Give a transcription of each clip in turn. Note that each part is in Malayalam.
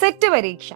സെറ്റ് പരീക്ഷ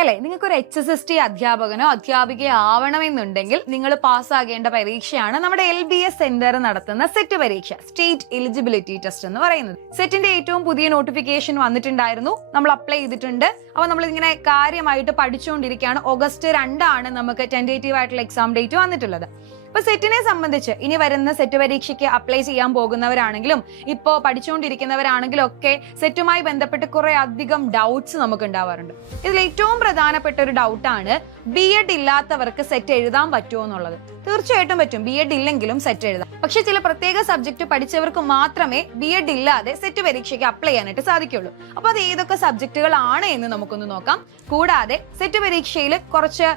അല്ലെ, നിങ്ങൾക്കൊരു HSST അധ്യാപകനോ അധ്യാപികയോ ആവണമെന്നുണ്ടെങ്കിൽ നിങ്ങൾ പാസ്സാകേണ്ട പരീക്ഷയാണ് നമ്മുടെ LBS സെന്റർ നടത്തുന്ന സെറ്റ് പരീക്ഷ, സ്റ്റേറ്റ് എലിജിബിലിറ്റി ടെസ്റ്റ് എന്ന് പറയുന്നത്. സെറ്റിന്റെ ഏറ്റവും പുതിയ നോട്ടിഫിക്കേഷൻ വന്നിട്ടുണ്ടായിരുന്നു, നമ്മൾ അപ്ലൈ ചെയ്തിട്ടുണ്ട്. അപ്പൊ നമ്മൾ ഇങ്ങനെ കാര്യമായിട്ട് പഠിച്ചുകൊണ്ടിരിക്കുകയാണ്. August 2 നമുക്ക് ടെന്റേറ്റീവ് ആയിട്ടുള്ള എക്സാം ഡേറ്റ് വന്നിട്ടുള്ളത്. അപ്പൊ സെറ്റിനെ സംബന്ധിച്ച് ഇനി വരുന്ന സെറ്റ് പരീക്ഷയ്ക്ക് അപ്ലൈ ചെയ്യാൻ പോകുന്നവരാണെങ്കിലും ഇപ്പോൾ പഠിച്ചുകൊണ്ടിരിക്കുന്നവരാണെങ്കിലും ഒക്കെ സെറ്റുമായി ബന്ധപ്പെട്ട് കുറെ അധികം ഡൗട്ട്സ് നമുക്ക് ഉണ്ടാവാറുണ്ട്. ഇതിൽ ഏറ്റവും പ്രധാനപ്പെട്ട ഒരു ഡൗട്ടാണ് B.Ed ഇല്ലാത്തവർക്ക് സെറ്റ് എഴുതാൻ പറ്റുമോ എന്നുള്ളത്. തീർച്ചയായിട്ടും പറ്റും, B.Ed ഇല്ലെങ്കിലും സെറ്റ് എഴുതാം. പക്ഷെ ചില പ്രത്യേക സബ്ജക്ട് പഠിച്ചവർക്ക് മാത്രമേ B.Ed ഇല്ലാതെ സെറ്റ് പരീക്ഷയ്ക്ക് അപ്ലൈ ചെയ്യാനായിട്ട് സാധിക്കുള്ളൂ. അപ്പൊ അത് ഏതൊക്കെ സബ്ജക്റ്റുകളാണ് എന്ന് നമുക്കൊന്ന് നോക്കാം. കൂടാതെ സെറ്റ് പരീക്ഷയിൽ കുറച്ച്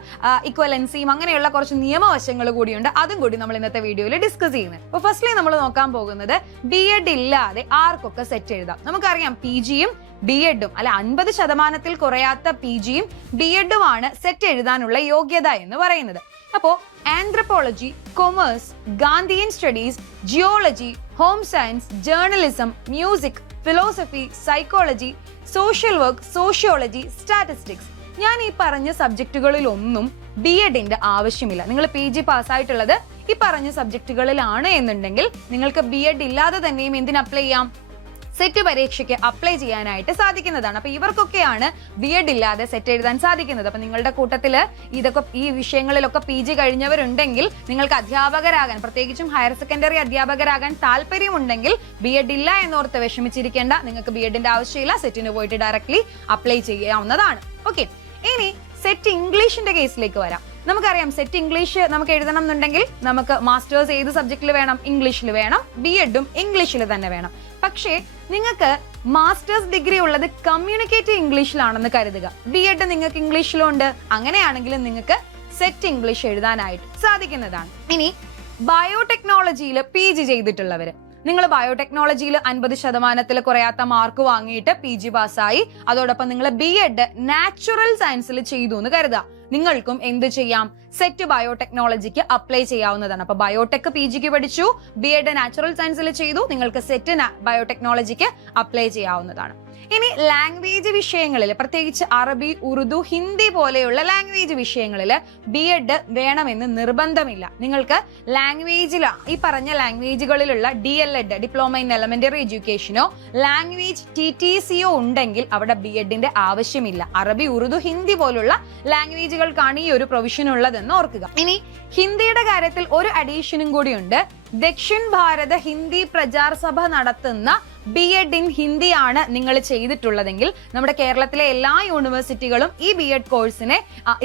ഇക്വലൻസിയും അങ്ങനെയുള്ള കുറച്ച് നിയമവശങ്ങൾ കൂടിയുണ്ട്, അതും കൂടി നമ്മൾ ഇന്നത്തെ വീഡിയോയിൽ ഡിസ്കസ് ചെയ്യുന്നത്. അപ്പൊ ഫസ്റ്റ്ലി നമ്മൾ നോക്കാൻ പോകുന്നത് B.Ed ഇല്ലാതെ ആർക്കൊക്കെ സെറ്റ് എഴുതാം. നമുക്കറിയാം PGയും B.Edഉം അല്ല 50% കുറയാത്ത PGയും B.Edഉമാണ് സെറ്റ് എഴുതാനുള്ള യോഗ്യത എന്ന് പറയുന്നത്. അപ്പോ anthropology, commerce, Gandhian studies, geology, home science, journalism, music, philosophy, psychology, social work, sociology, statistics, ഞാൻ ഈ പറഞ്ഞ സബ്ജക്റ്റുകളിലൊന്നും B.Edന്റെ ആവശ്യമില്ല. നിങ്ങൾ PG പാസ്സായിട്ടുള്ളത് ഈ പറഞ്ഞ സബ്ജക്റ്റുകളിലാണ് എന്നുണ്ടെങ്കിൽ നിങ്ങൾക്ക് B.Ed ഇല്ലാതെ തന്നെയും എന്തിന് അപ്ലൈ ചെയ്യാം? സെറ്റ് പരീക്ഷയ്ക്ക് അപ്ലൈ ചെയ്യാനായിട്ട് സാധിക്കുന്നതാണ്. അപ്പൊ ഇവർക്കൊക്കെയാണ് B.Ed ഇല്ലാതെ സെറ്റ് എഴുതാൻ സാധിക്കുന്നത്. അപ്പൊ നിങ്ങളുടെ കൂട്ടത്തില് ഈ വിഷയങ്ങളിലൊക്കെ PG കഴിഞ്ഞവരുണ്ടെങ്കിൽ നിങ്ങൾക്ക് അധ്യാപകരാകാൻ, പ്രത്യേകിച്ചും ഹയർ സെക്കൻഡറി അധ്യാപകരാകാൻ താല്പര്യമുണ്ടെങ്കിൽ B.Ed ഇല്ല എന്നോർത്ത് വിഷമിച്ചിരിക്കേണ്ട. നിങ്ങൾക്ക് B.Edന്റെ ആവശ്യമില്ല, സെറ്റിന് പോയിട്ട് ഡയറക്ട്ലി അപ്ലൈ ചെയ്യാവുന്നതാണ്. ഓക്കെ, ഇനി സെറ്റ് ഇംഗ്ലീഷിന്റെ കേസിലേക്ക് വരാം. നമുക്കറിയാം സെറ്റ് ഇംഗ്ലീഷ് നമുക്ക് എഴുതണം എന്നുണ്ടെങ്കിൽ നമുക്ക് മാസ്റ്റേഴ്സ് ഏത് സബ്ജക്റ്റിൽ വേണം? ഇംഗ്ലീഷിൽ വേണം. B.Edഉം ഇംഗ്ലീഷിൽ തന്നെ വേണം. പക്ഷേ നിങ്ങൾക്ക് മാസ്റ്റേഴ്സ് ഡിഗ്രി ഉള്ളത് കമ്മ്യൂണിക്കേറ്റീവ് ഇംഗ്ലീഷിലാണെന്ന് കരുതുക, B.Ed നിങ്ങൾക്ക് ഇംഗ്ലീഷിലും ഉണ്ട്. അങ്ങനെയാണെങ്കിലും നിങ്ങൾക്ക് സെറ്റ് ഇംഗ്ലീഷ് എഴുതാനായിട്ട് സാധിക്കുന്നതാണ്. ഇനി ബയോടെക്നോളജിയിൽ PG ചെയ്തിട്ടുള്ളവര്, നിങ്ങൾ ബയോടെക്നോളജിയിൽ 50% കുറയാത്ത മാർക്ക് വാങ്ങിയിട്ട് PG പാസ്സായി, അതോടൊപ്പം നിങ്ങൾ B.Ed നാച്ചുറൽ സയൻസിൽ ചെയ്തു എന്ന് കരുതുക, നിങ്ങൾക്കും എന്ത് ചെയ്യാം? സെറ്റ് ബയോടെക്നോളജിക്ക് അപ്ലൈ ചെയ്യാവുന്നതാണ്. അപ്പൊ ബയോടെക് PGക്ക് പഠിച്ചു, B.Ed നാച്ചുറൽ സയൻസിൽ ചെയ്തു, നിങ്ങൾക്ക് സെറ്റ് ബയോടെക്നോളജിക്ക് അപ്ലൈ ചെയ്യാവുന്നതാണ്. ഇനി ലാംഗ്വേജ് വിഷയങ്ങളിൽ, പ്രത്യേകിച്ച് അറബി, ഉറുദു, ഹിന്ദി പോലെയുള്ള ലാംഗ്വേജ് വിഷയങ്ങളിൽ B.Ed വേണമെന്ന് നിർബന്ധമില്ല. നിങ്ങൾക്ക് ലാംഗ്വേജിൽ ഈ പറഞ്ഞ ലാംഗ്വേജുകളിലുള്ള DLED, ഡിപ്ലോമ ഇൻ എലമെന്ററി എഡ്യൂക്കേഷനോ ലാംഗ്വേജ് TTCയോ ഉണ്ടെങ്കിൽ അവിടെ B.Edന്റെ ആവശ്യമില്ല. അറബി, ഉറുദു, ഹിന്ദി പോലുള്ള ലാംഗ്വേജുകൾക്കാണ് ഈ ഒരു പ്രൊവിഷൻ ഉള്ളതെന്ന് ഓർക്കുക. ഇനി ഹിന്ദിയുടെ കാര്യത്തിൽ ഒരു അഡീഷനും കൂടിയുണ്ട്. ദക്ഷിൺ ഭാരത ഹിന്ദി പ്രചാർ സഭ നടത്തുന്ന B.Ed ഇൻ ഹിന്ദിയാണ് നിങ്ങൾ ചെയ്തിട്ടുള്ളതെങ്കിൽ നമ്മുടെ കേരളത്തിലെ എല്ലാ യൂണിവേഴ്സിറ്റികളും ഈ B.Ed കോഴ്സിനെ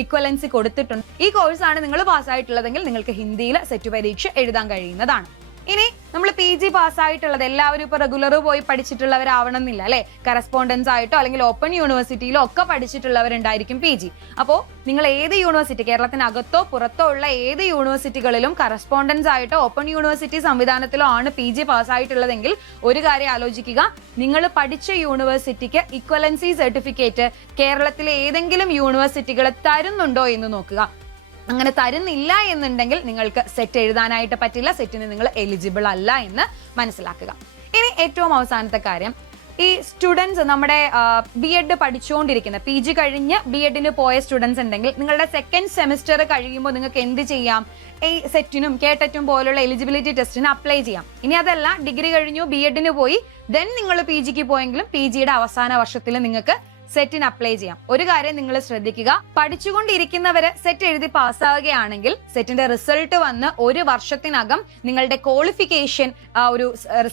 ഇക്വലൻസി കൊടുത്തിട്ടുണ്ട്. ഈ കോഴ്സാണ് നിങ്ങൾ പാസ്സായിട്ടുള്ളതെങ്കിൽ നിങ്ങൾക്ക് ഹിന്ദിയിൽ സെറ്റ് പരീക്ഷ എഴുതാൻ കഴിയുന്നതാണ്. ഇനി നമ്മൾ PG പാസ്സായിട്ടുള്ളത് എല്ലാവരും ഇപ്പൊ റെഗുലർ പോയി പഠിച്ചിട്ടുള്ളവരാവണം എന്നില്ല അല്ലെ, കറസ്പോണ്ടൻസ് ആയിട്ടോ അല്ലെങ്കിൽ ഓപ്പൺ യൂണിവേഴ്സിറ്റിയിലോ ഒക്കെ പഠിച്ചിട്ടുള്ളവരുണ്ടായിരിക്കും PG. അപ്പോ നിങ്ങൾ ഏത് യൂണിവേഴ്സിറ്റി, കേരളത്തിനകത്തോ പുറത്തോ ഉള്ള ഏത് യൂണിവേഴ്സിറ്റികളിലും കറസ്പോണ്ടൻസ് ആയിട്ടോ ഓപ്പൺ യൂണിവേഴ്സിറ്റി സംവിധാനത്തിലോ ആണ് PG പാസ്സായിട്ടുള്ളതെങ്കിൽ ഒരു കാര്യം ആലോചിക്കുക, നിങ്ങൾ പഠിച്ച യൂണിവേഴ്സിറ്റിക്ക് ഇക്വലൻസി സർട്ടിഫിക്കറ്റ് കേരളത്തിലെ ഏതെങ്കിലും യൂണിവേഴ്സിറ്റികൾ തരുന്നുണ്ടോ എന്ന് നോക്കുക. അങ്ങനെ തരുന്നില്ല എന്നുണ്ടെങ്കിൽ നിങ്ങൾക്ക് സെറ്റ് എഴുതാനായിട്ട് പറ്റില്ല, സെറ്റിന് നിങ്ങൾ എലിജിബിൾ അല്ല എന്ന് മനസ്സിലാക്കുക. ഇനി ഏറ്റവും അവസാനത്തെ കാര്യം, ഈ സ്റ്റുഡൻസ് നമ്മുടെ B.Ed പഠിച്ചുകൊണ്ടിരിക്കുന്ന PG കഴിഞ്ഞ് B.Edന് പോയ സ്റ്റുഡൻസ് ഉണ്ടെങ്കിൽ നിങ്ങളുടെ സെക്കൻഡ് സെമിസ്റ്റർ കഴിയുമ്പോൾ നിങ്ങൾക്ക് എന്ത് ചെയ്യാം? ഈ സെറ്റിനും കേട്ടറ്റും പോലുള്ള എലിജിബിലിറ്റി ടെസ്റ്റിന് അപ്ലൈ ചെയ്യാം. ഇനി അതല്ല, ഡിഗ്രി കഴിഞ്ഞു B.Edന് പോയി ദെൻ നിങ്ങൾ PGക്ക് പോയെങ്കിലും PGയുടെ അവസാന വർഷത്തിൽ നിങ്ങൾക്ക് സെറ്റിന് അപ്ലൈ ചെയ്യാം. ഒരു കാര്യം നിങ്ങൾ ശ്രദ്ധിക്കുക, പഠിച്ചുകൊണ്ടിരിക്കുന്നവര് സെറ്റ് എഴുതി പാസ്സാവുകയാണെങ്കിൽ സെറ്റിന്റെ റിസൾട്ട് വന്ന് ഒരു വർഷത്തിനകം നിങ്ങളുടെ ക്വാളിഫിക്കേഷൻ ഒരു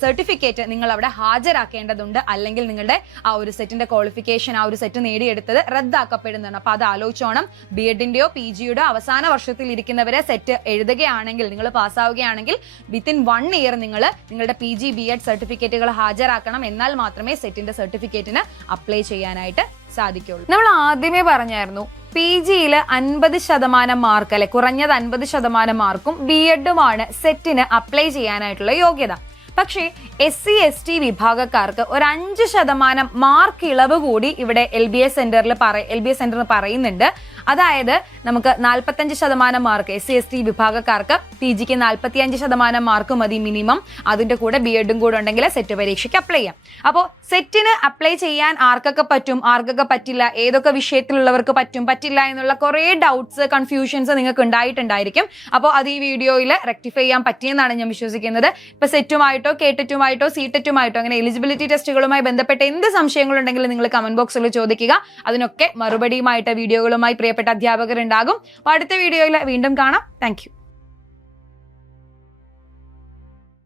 സർട്ടിഫിക്കറ്റ് നിങ്ങൾ അവിടെ ഹാജരാക്കേണ്ടതുണ്ട്. അല്ലെങ്കിൽ നിങ്ങളുടെ ആ ഒരു സെറ്റിന്റെ ക്വാളിഫിക്കേഷൻ, ആ ഒരു സെറ്റ് നേടിയെടുത്തത് റദ്ദാക്കപ്പെടുന്നതാണ്. അപ്പൊ അത് ആലോചിച്ചോണം. B.Edന്റെയോ PGയുടെയോ അവസാന വർഷത്തിൽ ഇരിക്കുന്നവരെ സെറ്റ് എഴുതുകയാണെങ്കിൽ, നിങ്ങൾ പാസ്സാവുകയാണെങ്കിൽ വിത്തിൻ 1 ഇയർ നിങ്ങൾ നിങ്ങളുടെ PG B.Ed സർട്ടിഫിക്കറ്റുകൾ ഹാജരാക്കണം. എന്നാൽ മാത്രമേ സെറ്റിന്റെ സർട്ടിഫിക്കറ്റിന് അപ്ലൈ ചെയ്യാനായിട്ട് സാധിക്കുള്ളൂ. നമ്മൾ ആദ്യമേ പറഞ്ഞായിരുന്നു PGയിൽ 50% മാർക്ക്, അല്ലെ കുറഞ്ഞത് 50% മാർക്കും B.Edുമാണ് സെറ്റിന് അപ്ലൈ ചെയ്യാനായിട്ടുള്ള യോഗ്യത. പക്ഷേ SC/ST വിഭാഗക്കാർക്ക് ഒരു 5% മാർക്ക് ഇളവ് കൂടി ഇവിടെ LBS സെന്ററിൽ പറയുന്നുണ്ട്. അതായത് നമുക്ക് 45% മാർക്ക് SC/ST വിഭാഗക്കാർക്ക്, PGക്ക് 45% മാർക്ക് മതി മിനിമം. അതിന്റെ കൂടെ BEdും കൂടെ ഉണ്ടെങ്കിൽ സെറ്റ് പരീക്ഷയ്ക്ക് അപ്ലൈ ചെയ്യാം. അപ്പോൾ സെറ്റിന് അപ്ലൈ ചെയ്യാൻ ആർക്കൊക്കെ പറ്റും, ആർക്കൊക്കെ പറ്റില്ല, ഏതൊക്കെ വിഷയത്തിലുള്ളവർക്ക് പറ്റും പറ്റില്ല എന്നുള്ള കുറേ ഡൗട്ട്സ്, കൺഫ്യൂഷൻസ് നിങ്ങൾക്ക് ഉണ്ടായിട്ടുണ്ടായിരിക്കും. അപ്പോൾ അത് ഈ വീഡിയോയിൽ റെക്ടിഫൈ ചെയ്യാൻ പറ്റിയെന്നാണ് ഞാൻ വിശ്വസിക്കുന്നത്. ഇപ്പൊ സെറ്റുമായിട്ടോ കേട്ടറ്റുമായിട്ടോ സീറ്ററ്റുമായിട്ടോ അങ്ങനെ എലിജിബിലിറ്റി ടെസ്റ്റുകളുമായി ബന്ധപ്പെട്ട എന്ത് സംശയങ്ങളുണ്ടെങ്കിലും നിങ്ങൾ കമന്റ് ബോക്സിൽ ചോദിക്കുക. അതിനൊക്കെ മറുപടിയുമായിട്ട് വീഡിയോകളുമായി പ്രിയപ്പെട്ട അധ്യാപകർ ഉണ്ടാകും. അപ്പോൾ അടുത്ത വീഡിയോയിൽ വീണ്ടും കാണാം. താങ്ക്